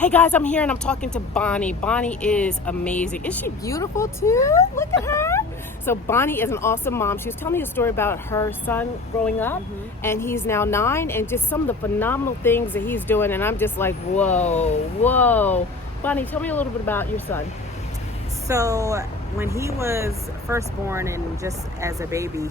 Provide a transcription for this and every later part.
Hey guys, I'm here and I'm talking to Bonnie. Bonnie is amazing. Is she beautiful too? Look at her. So Bonnie is an awesome mom. She was telling me a story about her son growing up, and he's now 9, and just some of the phenomenal things that he's doing. And I'm just like, whoa. Bonnie, tell me a little bit about your son. So when he was first born and just as a baby,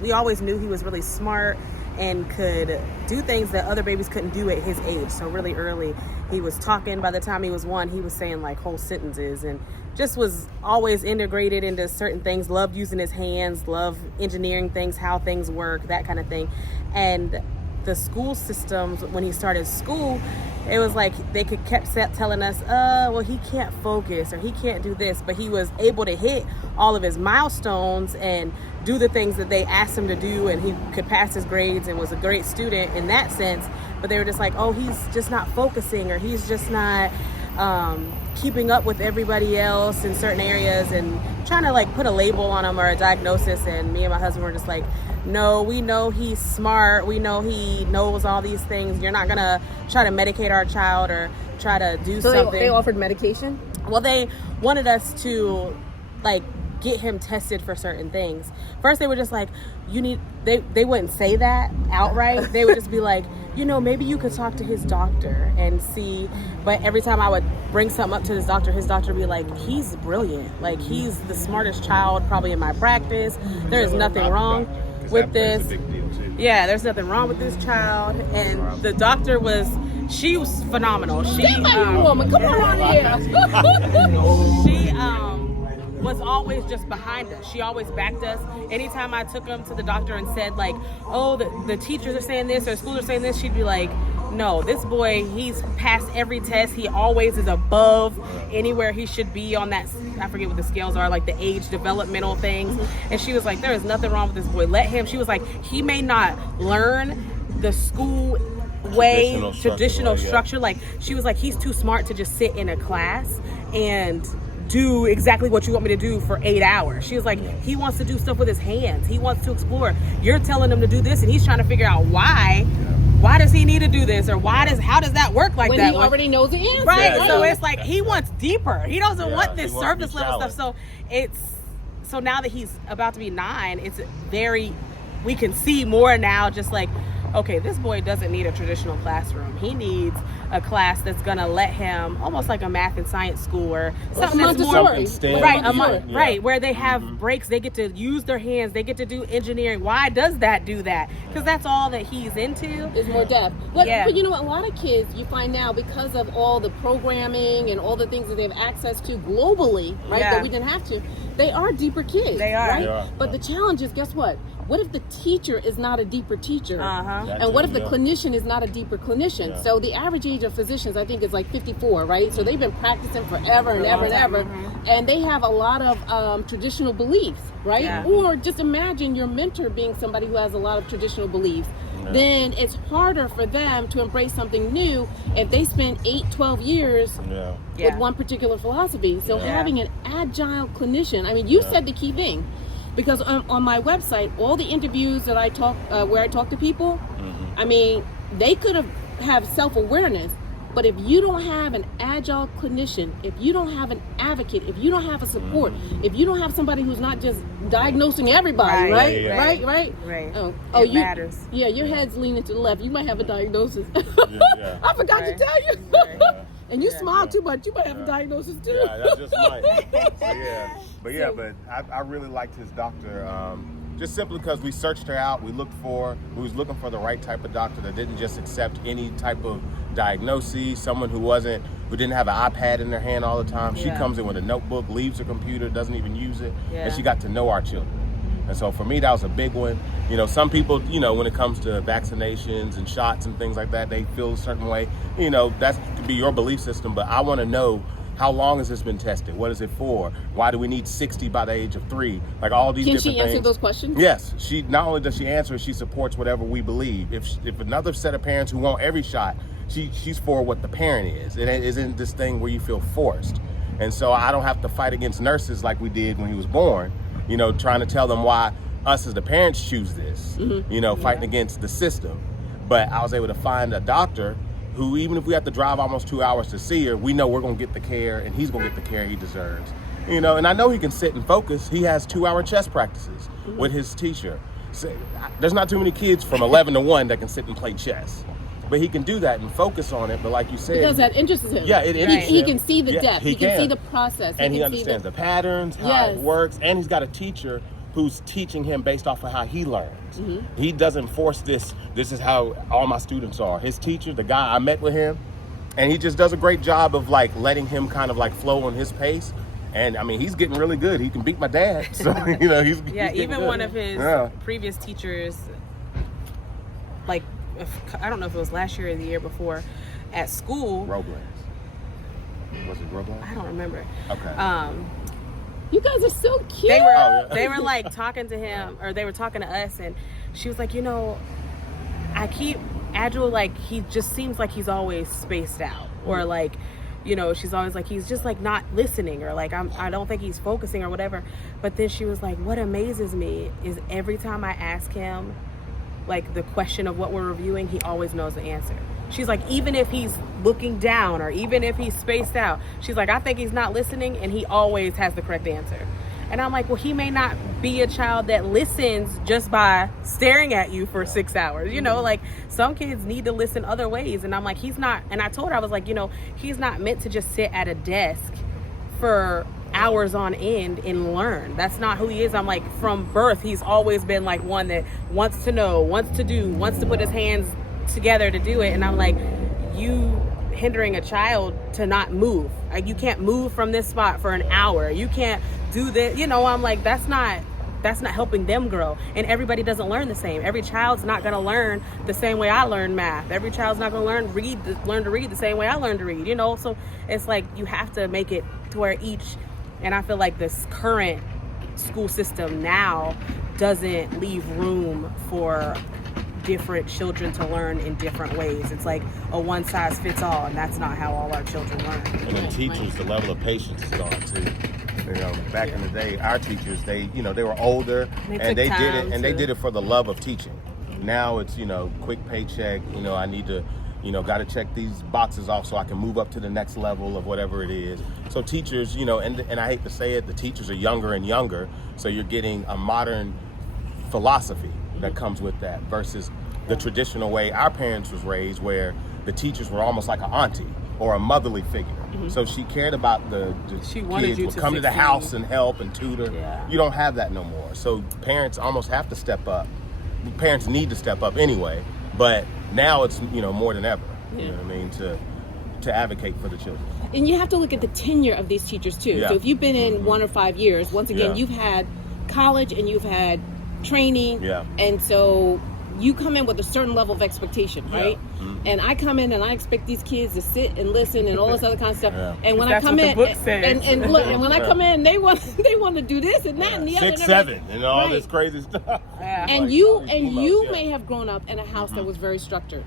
we always knew he was really smart and could do things that other babies couldn't do at his age. So really early, he was talking. By the time he was 1, he was saying like whole sentences and just was always integrated into certain things, loved using his hands, loved engineering things, how things work, that kind of thing. And the school systems, when he started school, it was like they kept telling us, well, he can't focus or he can't do this, but he was able to hit all of his milestones and do the things that they asked him to do, and he could pass his grades and was a great student in that sense. But they were just like, oh, he's just not focusing, or he's just not keeping up with everybody else in certain areas, and trying to like put a label on him or a diagnosis. And me and my husband were just like, no, we know he's smart. We know he knows all these things. You're not gonna try to medicate our child or try to do something. They offered medication? Well, they wanted us to like get him tested for certain things. First, they were just like, they wouldn't say that outright. They would just be like, maybe you could talk to his doctor and see. But every time I would bring something up to his doctor would be like, he's brilliant. Like, he's the smartest child probably in my practice. There is nothing wrong with this. Yeah, there's nothing wrong with this child. And the doctor she was phenomenal. Woman, come on here. She was always just behind us. She always backed us. Anytime I took him to the doctor and said like, oh, the teachers are saying this or schools are saying this, she'd be like, no, this boy, he's passed every test. He always is above anywhere he should be on that, I forget what the scales are, like the age developmental things. And she was like, there is nothing wrong with this boy. Let him. She was like, he may not learn the school way, traditional structure. Like, she was like, he's too smart to just sit in a class and do exactly what you want me to do for 8 hours. She was like, he wants to do stuff with his hands. He wants to explore. You're telling him to do this, and he's trying to figure out why. Why does he need to do this, or how does that work like when that? He already knows the answer. Right. So it's like he wants deeper. He doesn't want this surface level stuff. So now that he's about to be 9, it's we can see more now. Just like, okay, this boy doesn't need a traditional classroom. He needs a class that's gonna let him, almost like a math and science school or something that's more right, where they have breaks, they get to use their hands, they get to do engineering. Why does that do that? Because that's all that he's into. Is more depth. But you know what? A lot of kids, you find now, because of all the programming and all the things that they have access to globally, right? That we didn't have to. They are deeper kids. They are. Right? But the challenge is, guess what? What if the teacher is not a deeper teacher? And what if the clinician is not a deeper clinician? So the average age of physicians, I think, is like 54, right? So they've been practicing forever and ever and ever. And they have a lot of traditional beliefs, right? Yeah. Or just imagine your mentor being somebody who has a lot of traditional beliefs. Then it's harder for them to embrace something new if they spend 8-12 years with one particular philosophy. So having an agile clinician, I mean, you said the key thing. Because on my website, all the interviews that I talk, where I talk to people, I mean, they could have self-awareness, but if you don't have an agile clinician, if you don't have an advocate, if you don't have a support, if you don't have somebody who's not just diagnosing everybody, right? Oh, it matters. Yeah, your head's leaning to the left. You might have a diagnosis. I forgot to tell you. And you smile too much. You might have a diagnosis too. Yeah, that's just might. But I really liked his doctor. Just simply because we searched her out, we was looking for the right type of doctor that didn't just accept any type of diagnosis. Someone who didn't have an iPad in their hand all the time. She comes in with a notebook, leaves her computer, doesn't even use it, and she got to know our children. And so for me, that was a big one. Some people, when it comes to vaccinations and shots and things like that, they feel a certain way. That could be your belief system, but I want to know, how long has this been tested? What is it for? Why do we need 60 by the age of 3? Like all these different things. Can she answer those questions? Yes. She not only does she answer, she supports whatever we believe. If another set of parents who want every shot, she's for what the parent is. It isn't this thing where you feel forced. And so I don't have to fight against nurses like we did when he was born. Trying to tell them why us as the parents choose this, fighting against the system. But I was able to find a doctor who, even if we have to drive almost 2 hours to see her, we know we're going to get the care, and he's going to get the care he deserves. You know, and I know he can sit and focus. He has 2-hour chess practices with his teacher. So, there's not too many kids from 11 to 1 that can sit and play chess. But he can do that and focus on it. But like you said, because that interests him. Yeah, it interests him. He can see the depth. He can see the process. And he understands the patterns, how it works. And he's got a teacher who's teaching him based off of how he learns. He doesn't force this is how all my students are. His teacher, the guy, I met with him, and he just does a great job of like letting him kind of like flow on his pace. And I mean, he's getting really good. He can beat my dad. So, you know, he's even good. One of his previous teachers, like, I don't know if it was last year or the year before, at school. Robles. Was it Robles? I don't remember. Okay. You guys are so cute. They were like talking to him, or they were talking to us, and she was like, you know, I keep Agile, like, he just seems like he's always spaced out, or like, you know, she's always like, he's just like not listening, or like I don't think he's focusing or whatever. But then she was like, what amazes me is every time I ask him like the question of what we're reviewing, he always knows the answer. She's like, even if he's looking down or even if he's spaced out, she's like, I think he's not listening, and he always has the correct answer. And I'm like, well, he may not be a child that listens just by staring at you for 6 hours. You know, like some kids need to listen other ways. And I'm like, he's not. And I told her, I was like, you know, he's not meant to just sit at a desk for hours on end and learn. That's not who he is. I'm like, from birth, he's always been like one that wants to know, wants to do, wants to put his hands together to do it. And I'm like, you hindering a child to not move. Like, you can't move from this spot for an hour. You can't do this. You know, I'm like, that's not helping them grow. And everybody doesn't learn the same. Every child's not going to learn the same way I learned math. Every child's not going to learn to read the same way I learned to read, you know? So it's like, you have to make it to where and I feel like this current school system now doesn't leave room for different children to learn in different ways. It's like a one size fits all, and that's not how all our children learn. And then teachers, the level of patience is gone too. You know, back in the day, our teachers, they were older, and they did it for the love of teaching. Now it's, quick paycheck. I need to, got to check these boxes off so I can move up to the next level of whatever it is. So teachers, and I hate to say it, the teachers are younger and younger. So you're getting a modern philosophy that comes with that versus the traditional way our parents was raised, where the teachers were almost like an auntie or a motherly figure. Mm-hmm. So she cared about the kids, would come to the house and help and tutor. Yeah. You don't have that no more. So parents almost have to step up. Parents need to step up anyway, but now it's more than ever. Yeah. You know what I mean, to advocate for the children. And you have to look at the tenure of these teachers too. Yeah. So if you've been in 1 or 5 years, once again, you've had college and you've had training, and so you come in with a certain level of expectation, right? Yeah. Mm-hmm. And I come in and I expect these kids to sit and listen and all this other kind of stuff. Yeah. And when I come in, and look, and when I come in, they want to do this and that and the other, 6, 7, and all this crazy stuff. Yeah. And like, you may have grown up in a house that was very structured.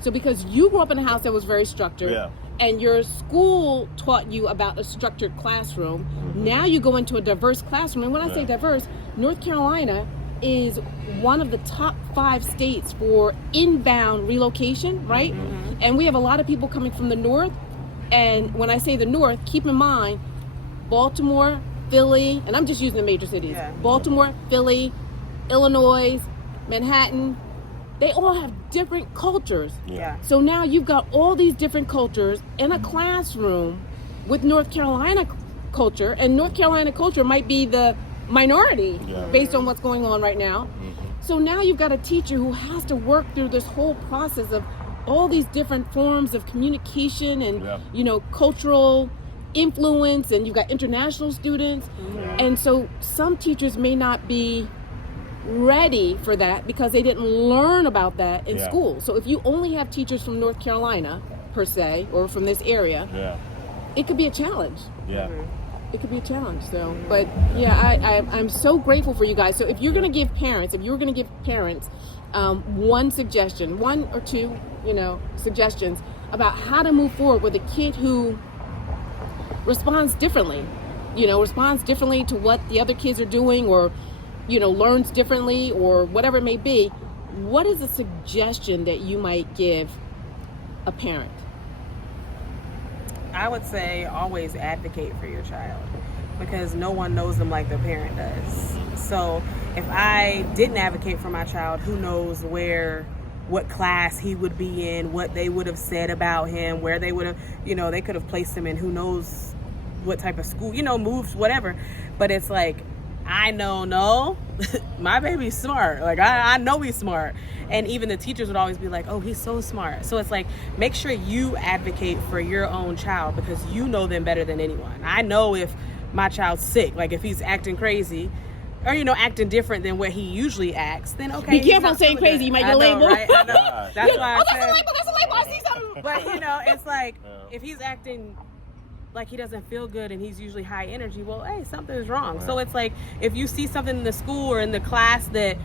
So because you grew up in a house that was very structured, and your school taught you about a structured classroom, now you go into a diverse classroom. And when I say diverse, North Carolina is one of the top 5 states for inbound relocation, right? Mm-hmm. And we have a lot of people coming from the north. And when I say the north, keep in mind Baltimore, Philly, and I'm just using the major cities. Yeah. Baltimore, Philly, Illinois, Manhattan, they all have different cultures. Yeah. So now you've got all these different cultures in a classroom with North Carolina culture, and North Carolina culture might be the minority based on what's going on right now. So now you've got a teacher who has to work through this whole process of all these different forms of communication and cultural influence, and you've got international students, and so some teachers may not be ready for that because they didn't learn about that in school. So if you only have teachers from North Carolina per se, or from this area, it could be a challenge. It could be a challenge. So, but I'm so grateful for you guys. So if you're going to give parents, one suggestion, 1 or 2, suggestions about how to move forward with a kid who responds differently to what the other kids are doing, or learns differently, or whatever it may be, what is a suggestion that you might give a parent? I would say always advocate for your child, because no one knows them like the parent does. So if I didn't advocate for my child, who knows what class he would be in, what they would have said about him, where they would have, they could have placed him in, who knows what type of school, moves, whatever. But it's like, I know, my baby's smart. Like, I know he's smart. And even the teachers would always be like, oh, he's so smart. So it's like, make sure you advocate for your own child, because you know them better than anyone. I know if my child's sick, like if he's acting crazy, or, acting different than what he usually acts, then okay. Be careful saying crazy, you might get labeled. Right? I know. That's why I said. That's a label, I see something. But, it's like, if he's acting like he doesn't feel good and he's usually high energy, well, hey, something's wrong. Right. So it's like, if you see something in the school or in the class that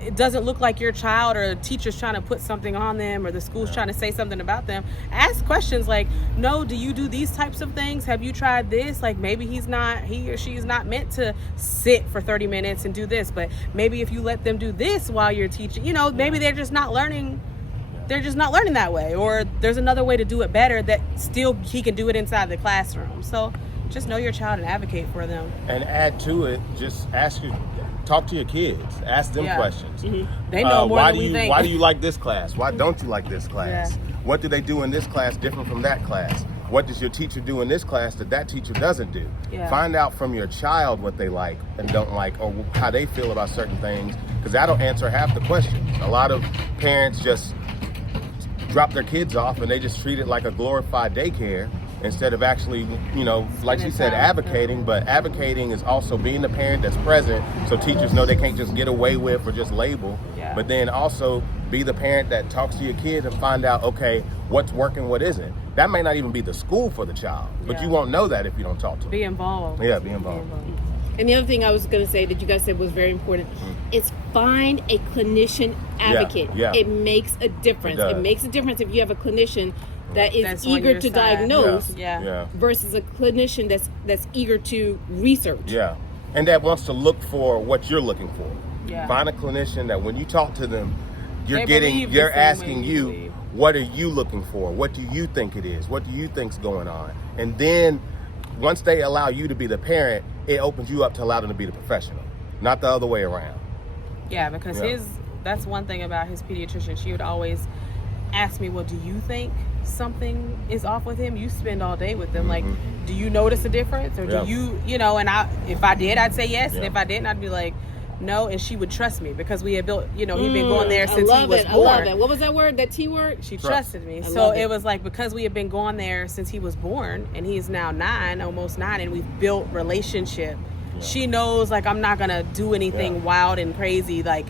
it doesn't look like your child, or a teacher's trying to put something on them, or the school's trying to say something about them, ask questions like, no, do you do these types of things? Have you tried this? Like, maybe he or she is not meant to sit for 30 minutes and do this, but maybe if you let them do this while you're teaching, maybe they're just not learning. They're just not learning that way, or there's another way to do it better that still he can do it inside the classroom. So just know your child and advocate for them. And add to it, just talk to your kids. Ask them questions. Mm-hmm. They know more than we think. Why do you like this class? Why don't you like this class? Yeah. What do they do in this class different from that class? What does your teacher do in this class that teacher doesn't do? Yeah. Find out from your child what they like and don't like, or how they feel about certain things, because that'll answer half the questions. A lot of parents just drop their kids off and they just treat it like a glorified daycare, instead of actually, like she said, advocating. But advocating is also being the parent that's present, so teachers know they can't just get away with or just label. Yeah. But then also be the parent that talks to your kid and find out, okay, what's working, what isn't. That may not even be the school for the child, but you won't know that if you don't talk to them. Be involved. Yeah, be involved. And the other thing I was going to say that you guys said was very important is find a clinician advocate. Yeah. It makes a difference. It makes a difference if you have a clinician that is that's eager to diagnose versus a clinician that's eager to research. Yeah. And that wants to look for what you're looking for. Yeah. Find a clinician that when you talk to them, They you're asking you, what are you looking for? What do you think it is? What do you think's going on? And then once they allow you to be the parent, it opens you up to allow them to be the professional, not the other way around. Yeah, because that's one thing about his pediatrician. She would always ask me, well, do you think something is off with him? You spend all day with them. Like, do you notice a difference? Or do you, and if I did, I'd say yes. And if I didn't, I'd be like, no. And she would trust me because we had built, he'd been going there since he was born. I love it. What was that word, that T word? She trusted me. So it was like, because we had been going there since he was born, and he's now almost 9, and we've built relationship. Yeah. She knows, like, I'm not going to do anything wild and crazy, like,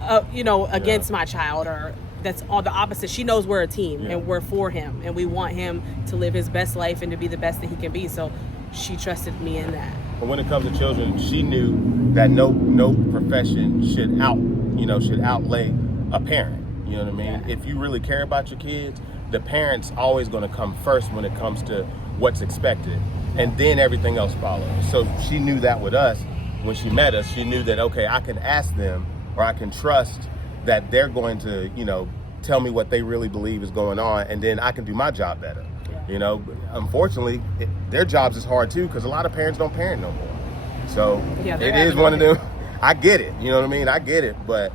against my child, or that's all the opposite. She knows we're a team and we're for him, and we want him to live his best life and to be the best that he can be. So she trusted me in that. But when it comes to children, she knew that no profession should outlay a parent. You know what I mean? Yeah. If you really care about your kids, the parent's always going to come first when it comes to what's expected, and then everything else follows. So she knew that with us. When she met us, she knew that, okay, I can ask them, or I can trust that they're going to, tell me what they really believe is going on, and then I can do my job better. Yeah. Unfortunately, their jobs is hard too, because a lot of parents don't parent no more. So it is one of them. I get it. You know what I mean? I get it. But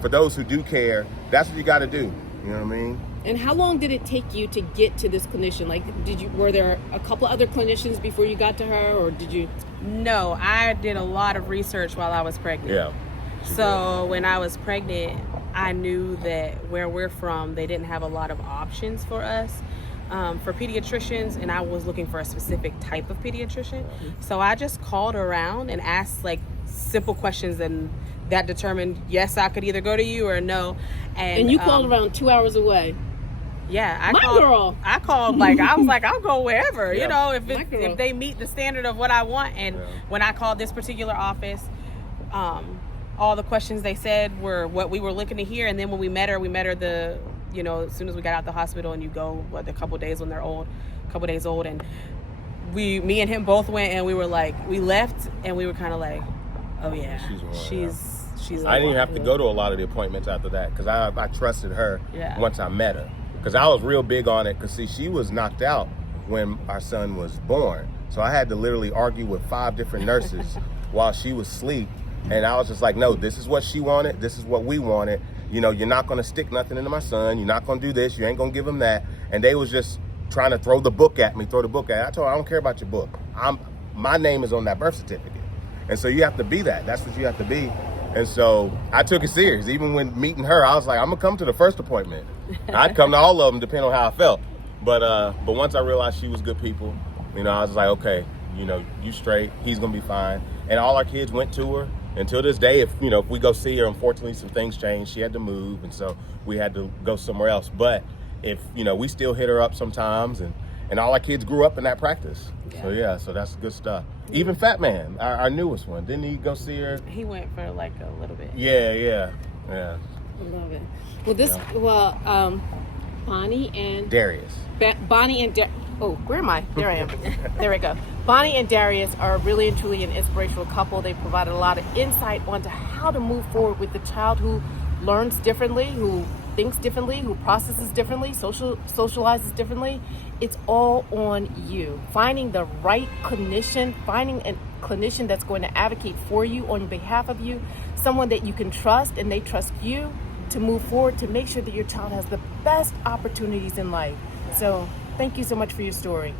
for those who do care, that's what you got to do. You know what I mean? And how long did it take you to get to this clinician? Like, were there a couple of other clinicians before you got to her, or did you? No, I did a lot of research while I was pregnant. Yeah. So when I was pregnant, I knew that where we're from, they didn't have a lot of options for us for pediatricians, and I was looking for a specific type of pediatrician. So I just called around and asked like simple questions, and that determined yes, I could either go to you or no. And you called around 2 hours away. Yeah, I called like, I was like, I'll go wherever, if they meet the standard of what I want. And when I called this particular office, all the questions they said were what we were looking to hear. And then when we met her as soon as we got out the hospital, and you go a couple days when they're old, and me and him both went, and we were like, we left, and we were kind of like, oh yeah, she's I didn't even have to go to a lot of the appointments after that, because I trusted her once I met her. because I was real big on it. Because see, she was knocked out when our son was born, so I had to literally argue with 5 different nurses while she was asleep. And I was just like, no, this is what she wanted. This is what we wanted. You know, you're not going to stick nothing into my son. You're not going to do this. You ain't going to give him that. And they was just trying to throw the book at me. I told her, I don't care about your book. My name is on that birth certificate. And so you have to be that. That's what you have to be. And so I took it serious. Even when meeting her, I was like, I'm going to come to the first appointment. I'd come to all of them depending on how I felt. But once I realized she was good people, you know, I was like, okay, you know, you straight. He's going to be fine. And all our kids went to her. Until this day, if we go see her, unfortunately some things changed. She had to move, and so we had to go somewhere else. But if we still hit her up sometimes, and all our kids grew up in that practice. Yeah. So that's good stuff. Even Fat Man, our newest one, didn't he go see her? He went for like a little bit. Yeah. I love it. Well, Bonnie and Darius. Bonnie and where am I? There I am. There we go. Bonnie and Darius are really and truly an inspirational couple. They provided a lot of insight onto how to move forward with the child who learns differently, who thinks differently, who processes differently, socializes differently. It's all on you. Finding the right clinician, finding a clinician that's going to advocate for you on behalf of you, someone that you can trust and they trust you to move forward to make sure that your child has the best opportunities in life. So thank you so much for your story.